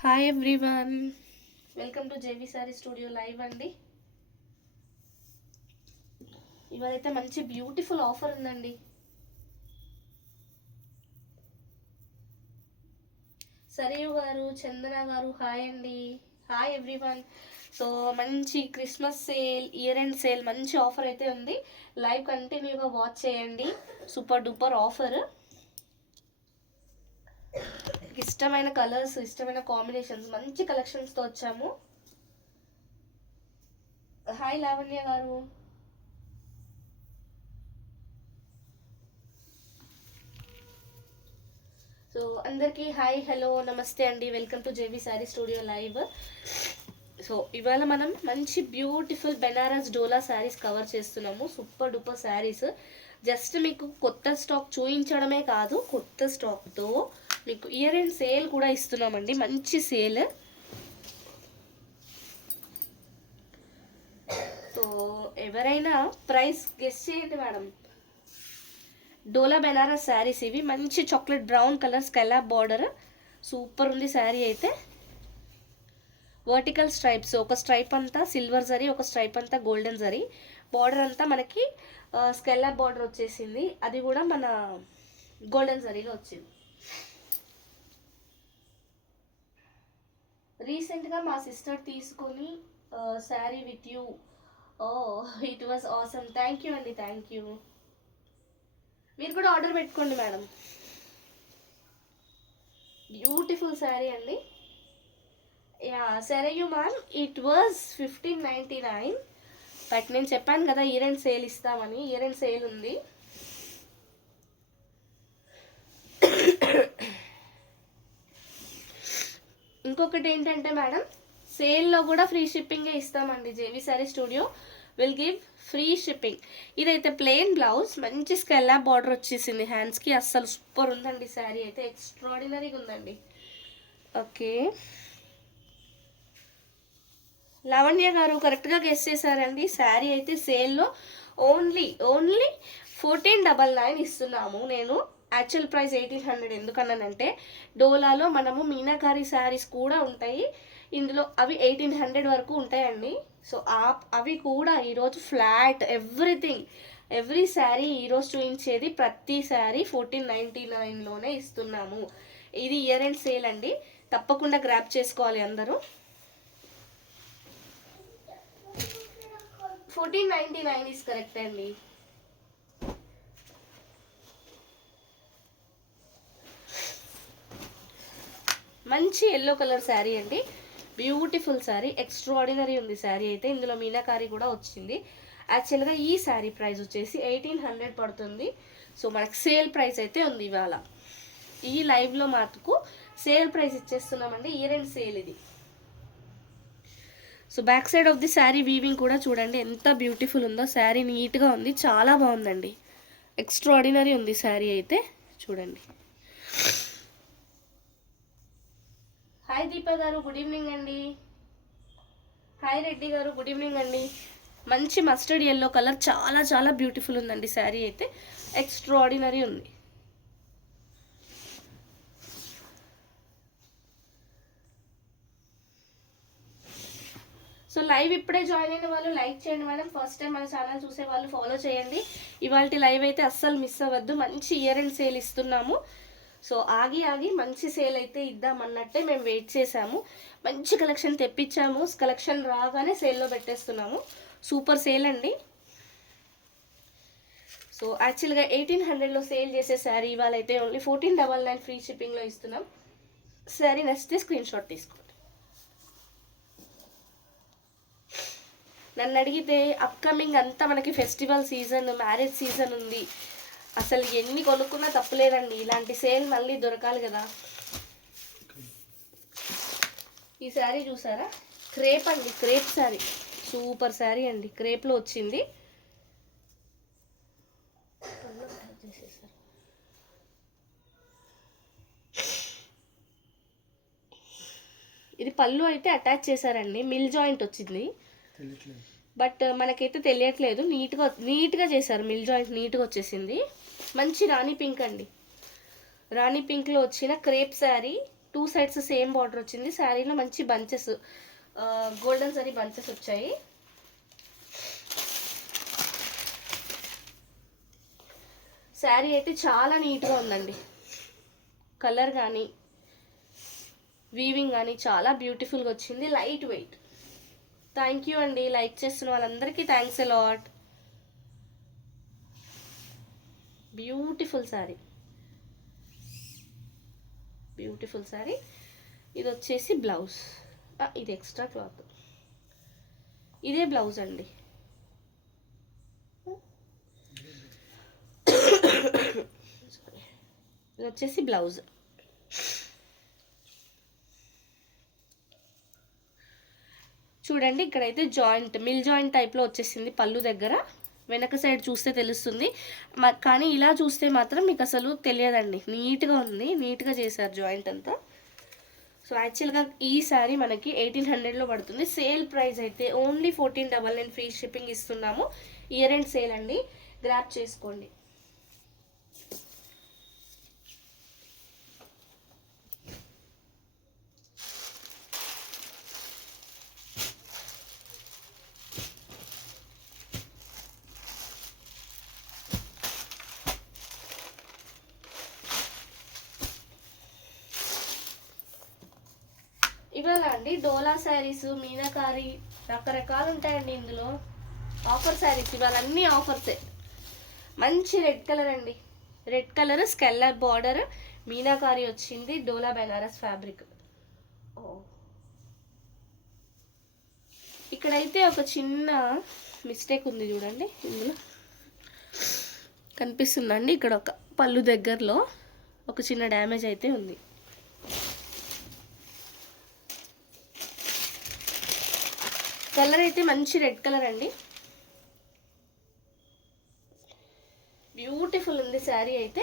Hi everyone, welcome to JV sorry studio live అండి. ఇవాళైతే మంచి బ్యూటిఫుల్ ఆఫర్ ఉందండి. సరియు గారు, చందన గారు హాయ్ అండి. Hi everyone. సో మంచి Christmas sale, year end sale మంచి ఆఫర్ అయితే ఉంది. లైవ్ కంటిన్యూగా వాచ్ చేయండి. Super duper offer. ఇష్టమైన కలర్స్, ఇష్టమైన కాంబినేషన్స్, మంచి కలెక్షన్స్తో వచ్చాము. హాయ్ లావణ్య గారు. సో అందరికీ హాయ్, హలో, నమస్తే అండి. Welcome to JV sorry studio live. So ఇవాళ మనం మంచి బ్యూటిఫుల్ బెనారస్ డోలా శారీస్ కవర్ చేస్తున్నాము. Super duper sarees. జస్ట్ మీకు కొత్త స్టాక్ చూపించడమే కాదు, కొత్త స్టాక్తో మీకు ఇయర్ ఎండ్ సేల్ కూడా ఇస్తున్నామండి. మంచి సేల్. సో ఎవరైనా ప్రైస్ గెస్ చేయండి మేడం. డోలా బెనారస్ శారీస్ ఇవి. మంచి chocolate brown colour scallop border. Super ఉంది శారీ అయితే. వర్టికల్ స్ట్రైప్స్, ఒక స్ట్రైప్ అంతా సిల్వర్ జరీ, ఒక స్ట్రైప్ అంతా గోల్డెన్ జరీ. బార్డర్ అంతా మనకి స్కెలాప్ బార్డర్ వచ్చేసింది. అది కూడా మన గోల్డెన్ జరీలో వచ్చింది. రీసెంట్గా మా సిస్టర్ తీసుకొని sari with you. Oh it was awesome. Thank you అండి, థ్యాంక్ యూ. మీరు కూడా ఆర్డర్ పెట్టుకోండి మేడం. బ్యూటిఫుల్ శారీ అండి. యా సరేయు మ్యామ్, ఇట్ వాజ్ 1599. బట్ నేను చెప్పాను కదా ఇయర్ ఎండ్ సేల్ ఇస్తామని. ఇయర్ ఎండ్ సేల్ ఉంది. ఇంకొకటి ఏంటంటే మేడం, సేల్లో కూడా ఫ్రీ షిప్పింగే ఇస్తామండి. JV sorry studio will give free shipping. ఇదైతే ప్లెయిన్ బ్లౌజ్, మంచి స్కెల్లాప్ బార్డర్ వచ్చేసింది హ్యాండ్స్కి. అస్సలు సూపర్ ఉందండి శారీ అయితే. ఎక్స్ట్రాడినరీగా ఉందండి. ఓకే, లావణ్య గారు కరెక్ట్గా గెస్ చేశారండి. శారీ అయితే సేల్లో ఓన్లీ 1499 ఇస్తున్నాము. నేను యాక్చువల్ ప్రైస్ 1800 ఎందుకన్నానంటే, డోలాలో మనము మీనాకారి శారీస్ కూడా ఉంటాయి ఇందులో. అవి 1800 వరకు ఉంటాయండి. సో అవి కూడా ఈరోజు ఫ్లాట్ ఎవ్రీథింగ్, ఎవ్రీ శారీ ఈరోజు చూపించేది ప్రతి శారీ 1499లోనే ఇస్తున్నాము. ఇది ఇయర్ ఎండ్ సేల్ అండి. తప్పకుండా గ్రాప్ చేసుకోవాలి అందరూ. 1499 ఇస్ కరెక్ట్ అండి. మంచి ఎల్లో కలర్ శారీ అండి. బ్యూటిఫుల్ శారీ, ఎక్స్ట్రాడినరీ ఉంది శారీ అయితే. ఇందులో మీనాకారి కూడా వచ్చింది. యాక్చువల్గా ఈ శారీ ప్రైస్ వచ్చేసి 1800 పడుతుంది. సో మనకు సేల్ ప్రైస్ అయితే ఉంది ఇవాళ. ఈ లైవ్లో మాకు సేల్ ప్రైస్ ఇచ్చేస్తున్నామండి. ఇయర్ ఎండ్ సేల్ ఇది. So back side of the sari weaving కూడా చూడండి ఎంత బ్యూటిఫుల్ ఉందో. శారీ నీట్గా ఉంది, చాలా బాగుందండి. ఎక్స్ట్రాడినరీ ఉంది శారీ అయితే. చూడండి. హాయ్ దీప గారు, గుడ్ ఈవినింగ్ అండి. హాయ్ రెడ్డి గారు, గుడ్ ఈవినింగ్ అండి. మంచి మస్టర్డ్ ఎల్లో కలర్, చాలా చాలా బ్యూటిఫుల్ ఉందండి శారీ అయితే. ఎక్స్ట్రాడినరీ ఉంది. సో లైవ్ ఇప్పుడే జాయిన్ అయిన వాళ్ళు లైక్ చేయండి మేడం. ఫస్ట్ టైం మన ఛానల్ చూసే వాళ్ళు ఫాలో చేయండి. ఇవాళ లైవ్ అయితే అస్సలు మిస్ అవ్వద్దు. మంచి ఇయర్ ఎండ్ సేల్ ఇస్తున్నాము. సో ఆగి మంచి సేల్ అయితే ఇద్దామన్నట్టే మేము వెయిట్ చేసాము. మంచి కలెక్షన్ తెప్పించాము. కలెక్షన్ రాగానే సేల్లో పెట్టేస్తున్నాము. సూపర్ సేల్ అండి. సో యాక్చువల్గా 1800లో సేల్ చేసే శారీ ఇవాళ అయితే ఓన్లీ 1499 ఫ్రీ షిప్పింగ్లో ఇస్తున్నాం. శారీ నచ్చితే స్క్రీన్ షాట్ తీసుకోండి. నన్ను అడిగితే అప్కమింగ్ అంతా మనకి ఫెస్టివల్ సీజన్, మ్యారేజ్ సీజన్ ఉంది. అసలు ఎన్ని కొనుక్కున్నా తప్పులేదండి. ఇలాంటి సేల్ మళ్ళీ దొరకాలి కదా. ఈ శారీ చూసారా, క్రేప్ అండి, క్రేప్ శారీ. సూపర్ శారీ అండి, క్రేప్లో వచ్చింది. ఇది పళ్ళు అయితే అటాచ్ చేశారండి. మిల్ జాయింట్ వచ్చింది, బట్ మనకైతే తెలియట్లేదు. నీట్గా చేశారు. మిల్ జాయింట్ నీట్గా వచ్చేసింది. మంచి రాణి పింక్ అండి. రాణి పింక్లో వచ్చిన crepe sari two sides same border వచ్చింది. శారీలో మంచి బంచెస్, గోల్డెన్ జరీ బంచెస్ వచ్చాయి. శారీ అయితే చాలా నీట్గా ఉందండి. కలర్ కానీ వీవింగ్ కానీ చాలా బ్యూటిఫుల్గా వచ్చింది. Light weight. థ్యాంక్ యూ అండి, లైక్ చేస్తున్న వాళ్ళందరికీ thanks a lot. Beautiful sari, beautiful sari. ఇది వచ్చేసి బ్లౌజ్, ఇది ఎక్స్ట్రా క్లాత్, ఇదే బ్లౌజ్ అండి. ఇది వచ్చేసి బ్లౌజ్. చూడండి ఇక్కడైతే జాయింట్, మిల్ జాయింట్ టైప్లో వచ్చేసింది పళ్ళు దగ్గర. వెనక సైడ్ చూస్తే తెలుస్తుంది, కానీ ఇలా చూస్తే మాత్రం మీకు అసలు తెలియదండి. నీట్గా ఉంది, నీట్గా చేశారు జాయింట్ అంతా. సో యాక్చువల్గా ఈ శారీ మనకి 1800లో పడుతుంది. సేల్ ప్రైస్ అయితే ఓన్లీ 1499 ఫ్రీ షిప్పింగ్ ఇస్తున్నాము. ఇయర్ ఎండ్ సేల్ అండి, గ్రాప్ చేసుకోండి. ఇవాళ అండి డోలా శారీస్, మీనాకారి రకరకాలు ఉంటాయండి ఇందులో. ఆఫర్ శారీస్ ఇవాళ అన్నీ ఆఫర్సే. మంచి రెడ్ కలర్ అండి, రెడ్ కలర్ స్కెల్లర్ బార్డర్, మీనాకారి వచ్చింది, డోలా బెనారస్ ఫ్యాబ్రిక్. ఇక్కడైతే ఒక చిన్న మిస్టేక్ ఉంది చూడండి, ఇందులో కనిపిస్తుందండి. ఇక్కడ ఒక పళ్ళు దగ్గరలో ఒక చిన్న డ్యామేజ్ అయితే ఉంది. కలర్ అయితే మంచి రెడ్ కలర్ అండి, బ్యూటిఫుల్ ఉంది శారీ అయితే.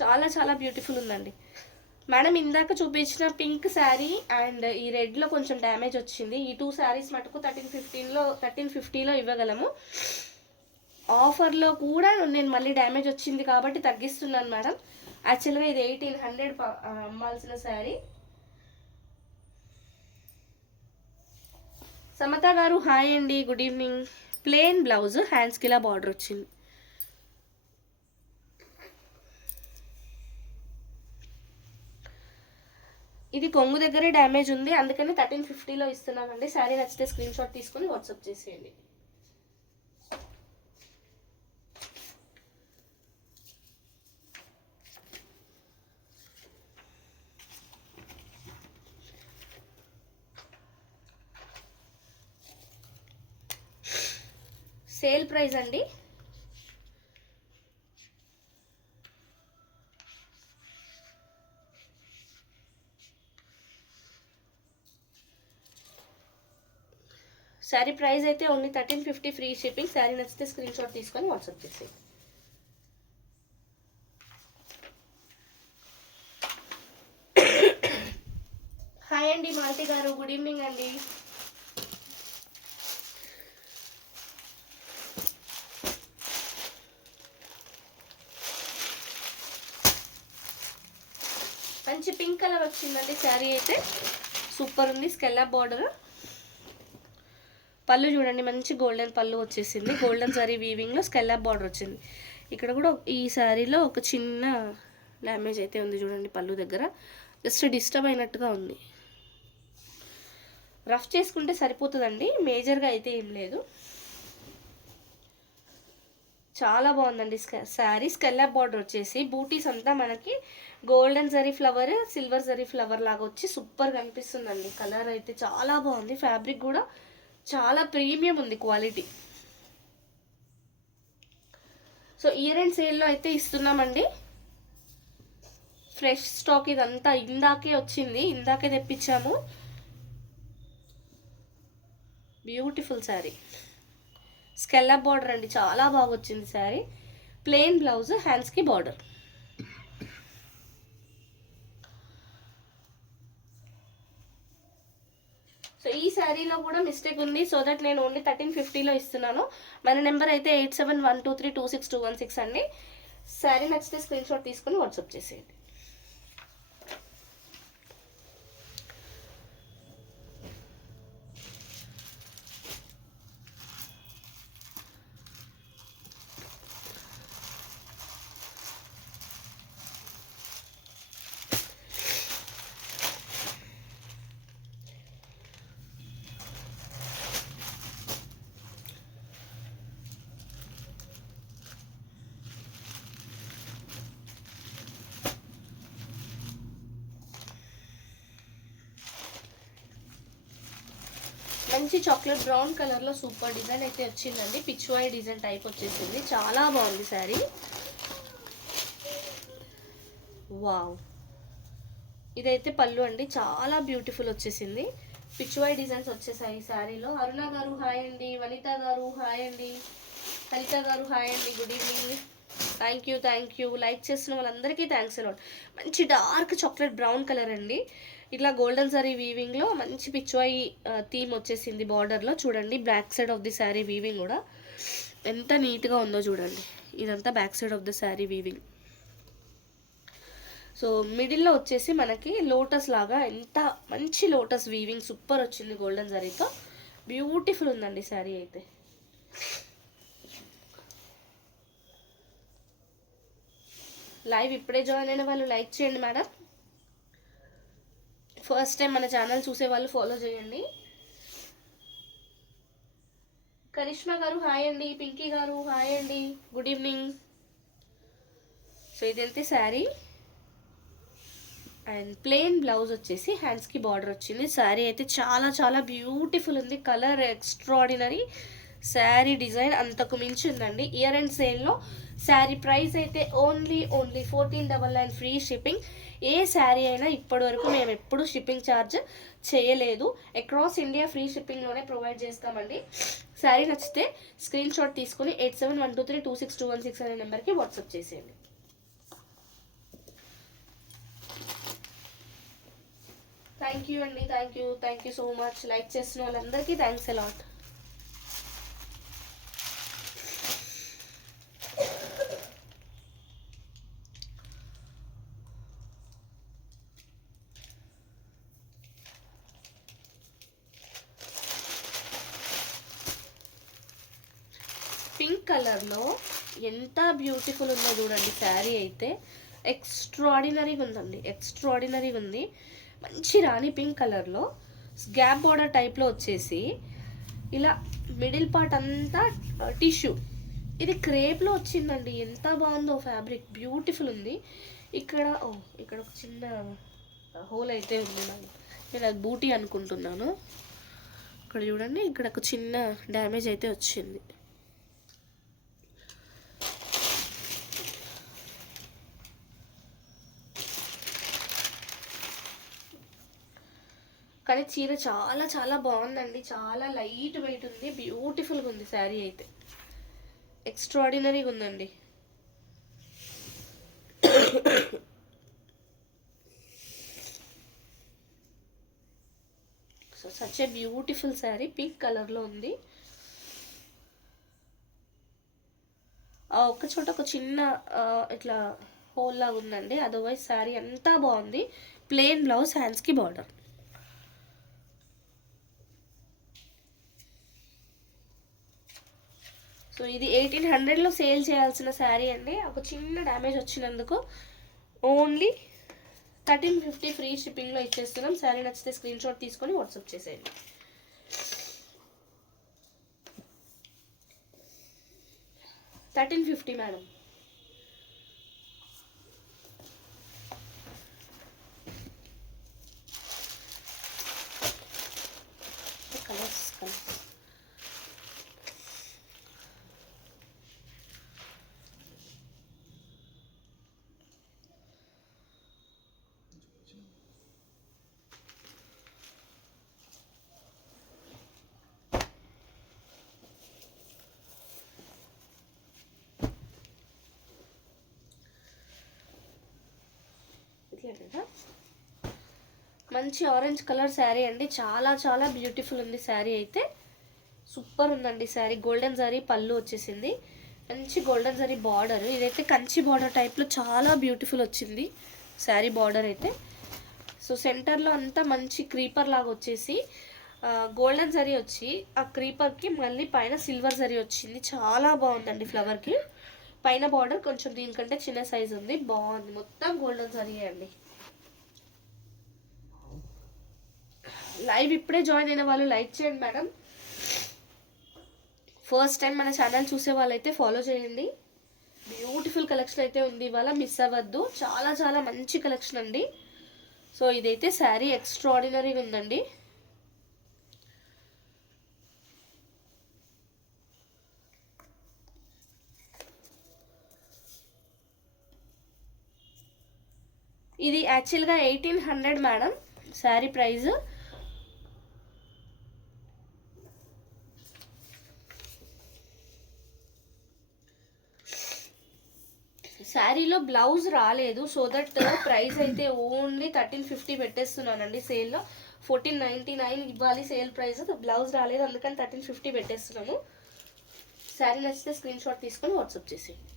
చాలా చాలా బ్యూటిఫుల్ ఉందండి. మేడం ఇందాక చూపించిన పింక్ శారీ అండ్ ఈ రెడ్లో కొంచెం డ్యామేజ్ వచ్చింది. ఈ టూ శారీస్ మటుకు 1350లో ఇవ్వగలము. ఆఫర్లో కూడా నేను మళ్ళీ డ్యామేజ్ వచ్చింది కాబట్టి తగ్గిస్తున్నాను మేడం. యాక్చువల్గా ఇది 1800 అమ్మాల్సిన శారీ. సమత గారు హాయ్ అండి, గుడ్ ఈవినింగ్. ప్లెయిన్ బ్లౌజ్, హ్యాండ్స్కి ఇలా బార్డర్ వచ్చింది. ఇది కొంగు దగ్గరే డ్యామేజ్ ఉంది, అందుకని 1350లో ఇస్తున్నామండి. శారీ నచ్చితే స్క్రీన్ షాట్ తీసుకొని వాట్సాప్ చేసేయండి. సేల్ ప్రైస్ అండి. శారీ ప్రైస్ అయితే ఓన్లీ 1350 ఫ్రీ షిప్పింగ్. శారీ నచ్చితే స్క్రీన్ షాట్ తీసుకొని వాట్సాప్ చేసేయండి. హాయ్ అండి మాలతి గారు, గుడ్ ఈవినింగ్ అండి. మంచి పింక్ కలర్ వచ్చిందండి శారీ అయితే, సూపర్ ఉంది. స్కెల్లప్ బార్డర్, పళ్ళు చూడండి మంచి గోల్డెన్ పళ్ళు వచ్చేసింది. గోల్డెన్ సారీ వీవింగ్లో స్కెల్లప్ బార్డర్ వచ్చింది. ఇక్కడ కూడా ఈ శారీలో ఒక చిన్న డ్యామేజ్ అయితే ఉంది చూడండి, పళ్ళు దగ్గర జస్ట్ డిస్టర్బ్ అయినట్టుగా ఉంది. రఫ్ చేసుకుంటే సరిపోతుందండి, మేజర్గా అయితే ఏం లేదు. చాలా బాగుందండి శారీ. స్కెల్లప్ బార్డర్ వచ్చేసి బూటీస్ అంతా మనకి golden zari flower, silver zari flower లాగా వచ్చి సూపర్ కనిపిస్తుందండి. కలర్ అయితే చాలా బాగుంది, ఫ్యాబ్రిక్ కూడా చాలా ప్రీమియం ఉంది క్వాలిటీ. సో ఇయర్ అండ్ సేల్లో అయితే ఇస్తున్నామండి. ఫ్రెష్ స్టాక్ ఇదంతా ఇందాకే వచ్చింది, ఇందాకే తెప్పించాము. బ్యూటిఫుల్ శారీ, స్కెల్లప్ బార్డర్ అండి, చాలా బాగా వచ్చింది శారీ. ప్లెయిన్ బ్లౌజ్, హ్యాండ్స్కి బార్డర్. సో సో ఈ శారీలో కూడా మిస్టేక్ ఉంది, సో దట్ నేను ఓన్లీ 1350లో ఇస్తున్నాను. మన నెంబర్ అయితే 8712326216 అండి. శారీ నచ్చితే స్క్రీన్ షాట్ తీసుకొని వాట్సాప్ చేసేయండి. మంచి చాక్లెట్ బ్రౌన్ కలర్లో సూపర్ డిజైన్ అయితే వచ్చిందండి. పిచ్వాయ్ డిజైన్ టైప్ వచ్చేసింది, చాలా బాగుంది శారీ. వావ్, ఇదైతే పళ్ళు అండి, చాలా బ్యూటిఫుల్ వచ్చేసింది. పిచ్వాయ్ డిజైన్స్ వచ్చేసాయి ఈ శారీలో. అరుణ గారు హాయ్ అండి, వనిత గారు హాయ్ అండి, హరిత గారు హాయ్ అండి, good evening. Thank you like చేసిన వాళ్ళందరికీ థ్యాంక్స్ అలాట్. మంచి డార్క్ చాక్లెట్ బ్రౌన్ కలర్ అండి, ఇట్లా గోల్డెన్ సారీ వీవింగ్లో మంచి పిచ్వాయి థీమ్ వచ్చేసింది బార్డర్లో. చూడండి back side of the sari weaving కూడా ఎంత నీట్గా ఉందో చూడండి. ఇదంతా back side of the sari weaving. So మిడిల్లో వచ్చేసి మనకి లోటస్ లాగా ఎంత మంచి లోటస్ వీవింగ్ సూపర్ వచ్చింది గోల్డెన్ జరీతో. బ్యూటిఫుల్ ఉందండి శారీ అయితే. లైవ్ ఇప్పుడే జాయిన్ అయిన వాళ్ళు లైక్ చేయండి మేడం. ఫస్ట్ టైం మన ఛానల్ చూసే వాళ్ళు ఫాలో చేయండి. కరిష్మా గారు హాయ్ అండి, పింకీ గారు హాయ్ అండి, గుడ్ ఈవినింగ్. సో ఇదైతే శారీ అండ్ ప్లెయిన్ బ్లౌజ్ వచ్చేసి హ్యాండ్స్కి బార్డర్ వచ్చింది. శారీ అయితే చాలా చాలా బ్యూటిఫుల్ ఉంది, కలర్ ఎక్స్ట్రాడినరీ, శారీ డిజైన్ అంతకు మించి ఉందండి. ఇయర్ అండ్ సేల్లో శారీ ప్రైస్ అయితే ఓన్లీ 1499 ఫ్రీ షిప్పింగ్. ఏ శారీ అయినా ఇప్పటి వరకు మేము ఎప్పుడు షిప్పింగ్ ఛార్జ్ చేయలేదు. అక్రాస్ ఇండియా ఫ్రీ షిప్పింగ్లోనే ప్రొవైడ్ చేస్తామండి. శారీ నచ్చితే స్క్రీన్ షాట్ తీసుకొని 8712326216 అనే నెంబర్కి వాట్సాప్ చేసేయండి. థ్యాంక్ యూ అండి, thank you so much. Like చేసిన వాళ్ళందరికీ థ్యాంక్స్ అలాట్. పింక్ కలర్లో ఎంత బ్యూటిఫుల్ ఉందో చూడండి. శారీ అయితే ఎక్స్ట్రాడినరీగా ఉందండి, ఎక్స్ట్రాడినరీగా ఉంది. మంచి రాణి పింక్ కలర్లో గ్యాప్ బార్డర్ టైప్లో వచ్చేసి ఇలా మిడిల్ పార్ట్ అంతా టిష్యూ, ఇది క్రేప్లో వచ్చిందండి. ఎంత బాగుందో ఫ్యాబ్రిక్, బ్యూటిఫుల్ ఉంది. ఇక్కడ ఇక్కడ ఒక చిన్న హోల్ అయితే ఉంది, నేను అది బూటీ అనుకుంటున్నాను. ఇక్కడ చూడండి, ఇక్కడ ఒక చిన్న డ్యామేజ్ అయితే వచ్చింది. కానీ చీర చాలా చాలా బాగుందండి, చాలా లైట్ వెయిట్ ఉంది, బ్యూటిఫుల్గా ఉంది శారీ అయితే, ఎక్స్ట్రాడినరీగా ఉందండి. So such a beautiful sari, pink కలర్లో ఉంది. ఒక్క చోట ఒక చిన్న ఇట్లా హోల్ లాగా ఉందండి, అదర్వైజ్ శారీ అంతా బాగుంది. ప్లెయిన్ బ్లౌజ్, హ్యాండ్స్కి బార్డర్. సో ఇది 1800లో సేల్ చేయాల్సిన శారీ అండి, ఒక చిన్న డ్యామేజ్ వచ్చినందుకు ఓన్లీ 1350 ఫ్రీ షిప్పింగ్లో ఇచ్చేస్తున్నాం. శారీ నచ్చితే స్క్రీన్ షాట్ తీసుకొని వాట్సాప్ చేసేయండి. $1350 మేడం. కలర్స్ మంచి ఆరెంజ్ కలర్ శారీ అండి, చాలా చాలా బ్యూటిఫుల్ ఉంది శారీ అయితే. సూపర్ ఉందండి శారీ. గోల్డెన్ జరీ పళ్ళు వచ్చేసింది, మంచి గోల్డెన్ జరీ బార్డర్. ఇదైతే కంచి బార్డర్ టైప్లో చాలా బ్యూటిఫుల్ వచ్చింది శారీ బార్డర్ అయితే. సో సెంటర్లో అంతా మంచి క్రీపర్ లాగా వచ్చేసి గోల్డెన్ జరీ వచ్చి ఆ క్రీపర్కి మళ్ళీ పైన సిల్వర్ జరీ వచ్చింది. చాలా బాగుందండి ఫ్లవర్కి. పైన బార్డర్ కొంచెం దీనికంటే చిన్న సైజ్ ఉంది, బాగుంది. మొత్తం గోల్డెన్ జరీ అండి. లైవ్ ఇప్పుడే జాయిన్ అయిన వాళ్ళు లైక్ చేయండి మేడం. ఫస్ట్ టైం మన ఛానల్ చూసే వాళ్ళైతే ఫాలో చేయండి. బ్యూటిఫుల్ కలెక్షన్ అయితే ఉంది ఇవాళ, మిస్ అవ్వద్దు. చాలా చాలా మంచి కలెక్షన్ అండి. సో ఇదైతే శారీ ఎక్స్ట్రాడినరీగా ఉందండి. ఇది యాక్చువల్గా 1800 మేడం శారీ ప్రైస్. శారీలో బ్లౌజ్ రాలేదు, సో దట్ ప్రైస్ అయితే ఓన్లీ 1350 పెట్టేస్తున్నానండి సేల్లో. 1499 ఇవ్వాలి సేల్ ప్రైస్, బ్లౌజ్ రాలేదు అందుకని 1350 పెట్టేస్తున్నాము. శారీ నచ్చితే స్క్రీన్ షాట్ తీసుకొని వాట్సాప్ చేసేయండి.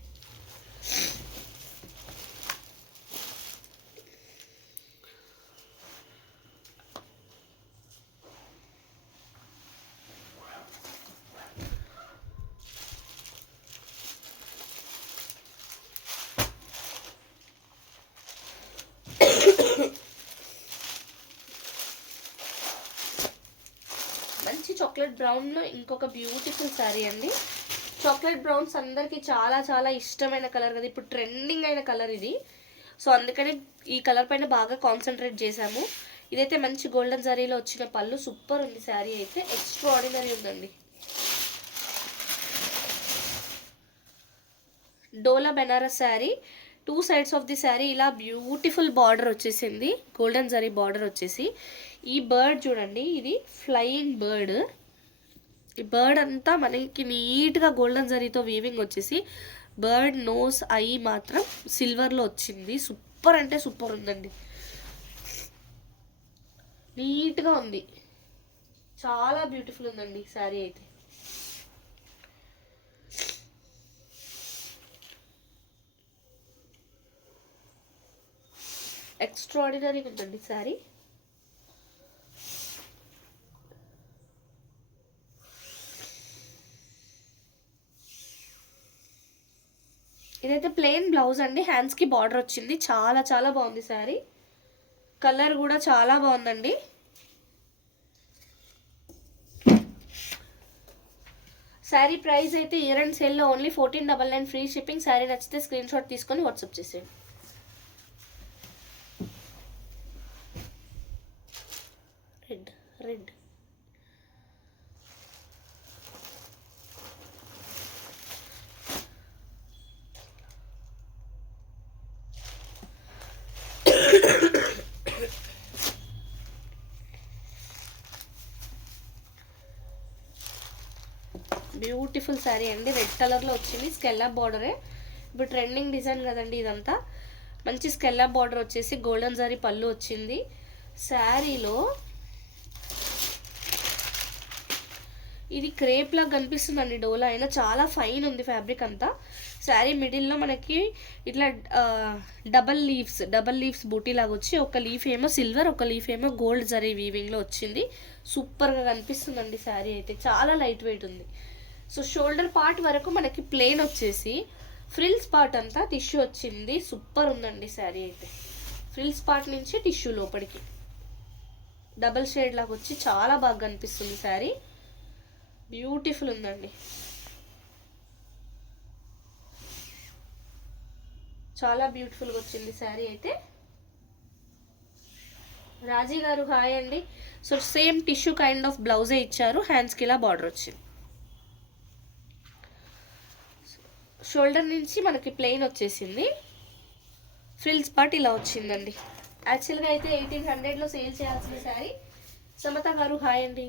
మంచి చాక్లెట్ బ్రౌన్లో ఇంకొక బ్యూటిఫుల్ శారీ అండి. చాక్లెట్ బ్రౌన్స్ అందరికీ చాలా చాలా ఇష్టమైన కలర్ కదా, ఇప్పుడు ట్రెండింగ్ అయిన కలర్ ఇది. సో అందుకని ఈ కలర్ పైన బాగా కాన్సన్ట్రేట్ చేశాము. ఇదైతే మంచి గోల్డెన్ జరీలో వచ్చిన పళ్ళు, సూపర్ ఉంది శారీ అయితే, ఎక్స్ట్రాడినరీ ఉందండి. Dola Benaras sari. 2 sides of the sari ఇలా బ్యూటిఫుల్ బార్డర్ వచ్చేసింది, గోల్డెన్ జరీ బార్డర్ వచ్చేసి. ఈ బర్డ్ చూడండి, ఇది ఫ్లయింగ్ బర్డ్. ఈ బర్డ్ అంతా మనకి నీట్గా గోల్డెన్ జరీతో వీవింగ్ వచ్చేసి, బర్డ్ నోస్ ఐ మాత్రం సిల్వర్లో వచ్చింది. సూపర్ అంటే సూపర్ ఉందండి, నీట్గా ఉంది, చాలా బ్యూటిఫుల్ ఉందండి శారీ అయితే. ఎక్స్ట్రాడినరీగా ఉందండి శారీ. ఇదైతే ప్లెయిన్ బ్లౌజ్ అండి, హ్యాండ్స్కి బార్డర్ వచ్చింది. చాలా చాలా బాగుంది శారీ, కలర్ కూడా చాలా బాగుందండి. శారీ ప్రైస్ అయితే ఇయర్ అండ్ సేల్లో ఓన్లీ 1499 ఫ్రీ షిప్పింగ్. శారీ నచ్చితే స్క్రీన్ షాట్ తీసుకొని వాట్సాప్ చేసేయండి. రెడ్ రెడ్ బ్యూటిఫుల్ శారీ అండి, రెడ్ కలర్లో వచ్చింది. స్కెల్లాప్ బార్డరే, ఇప్పుడు ట్రెండింగ్ డిజైన్ కదండి ఇదంతా. మంచి స్కెల్లాప్ బార్డర్ వచ్చేసి గోల్డెన్ జరీ పళ్ళు వచ్చింది. శారీలో ఇది క్రేప్ లాగా కనిపిస్తుందండి, డోలా అయినా చాలా ఫైన్ ఉంది ఫ్యాబ్రిక్ అంతా. శారీ మిడిల్లో మనకి ఇట్లా డబల్ లీవ్స్ బూటీ లాగా వచ్చి, ఒక లీఫ్ ఏమో సిల్వర్, ఒక లీఫ్ ఏమో గోల్డ్ జరీ వీవింగ్లో వచ్చింది. సూపర్గా కనిపిస్తుందండి శారీ అయితే, చాలా లైట్ వెయిట్ ఉంది. సో షోల్డర్ పార్ట్ వరకు మనకి ప్లెయిన్ వచ్చేసి, ఫ్రిల్స్ పార్ట్ అంతా టిష్యూ వచ్చింది. సూపర్ ఉందండి శారీ అయితే, ఫ్రిల్స్ పార్ట్ నుంచి టిష్యూ లోపలికి డబల్ షేడ్ లాగా వచ్చి చాలా బాగా కనిపిస్తుంది శారీ, బ్యూటిఫుల్ ఉందండి. చాలా బ్యూటిఫుల్గా వచ్చింది శారీ అయితే. రాజీ గారు హాయ్ అండి. So same tissue kind of బ్లౌజే ఇచ్చారు, హ్యాండ్స్కి ఇలా బార్డర్ వచ్చింది. షోల్డర్ నుంచి మనకి ప్లెయిన్ వచ్చేసింది, ఫ్రిల్స్ పార్ట్ ఇలా వచ్చిందండి. యాక్చువల్గా అయితే 1800లో సేల్ చేయాల్సిన శారీ. సమత గారు హాయ్ అండి.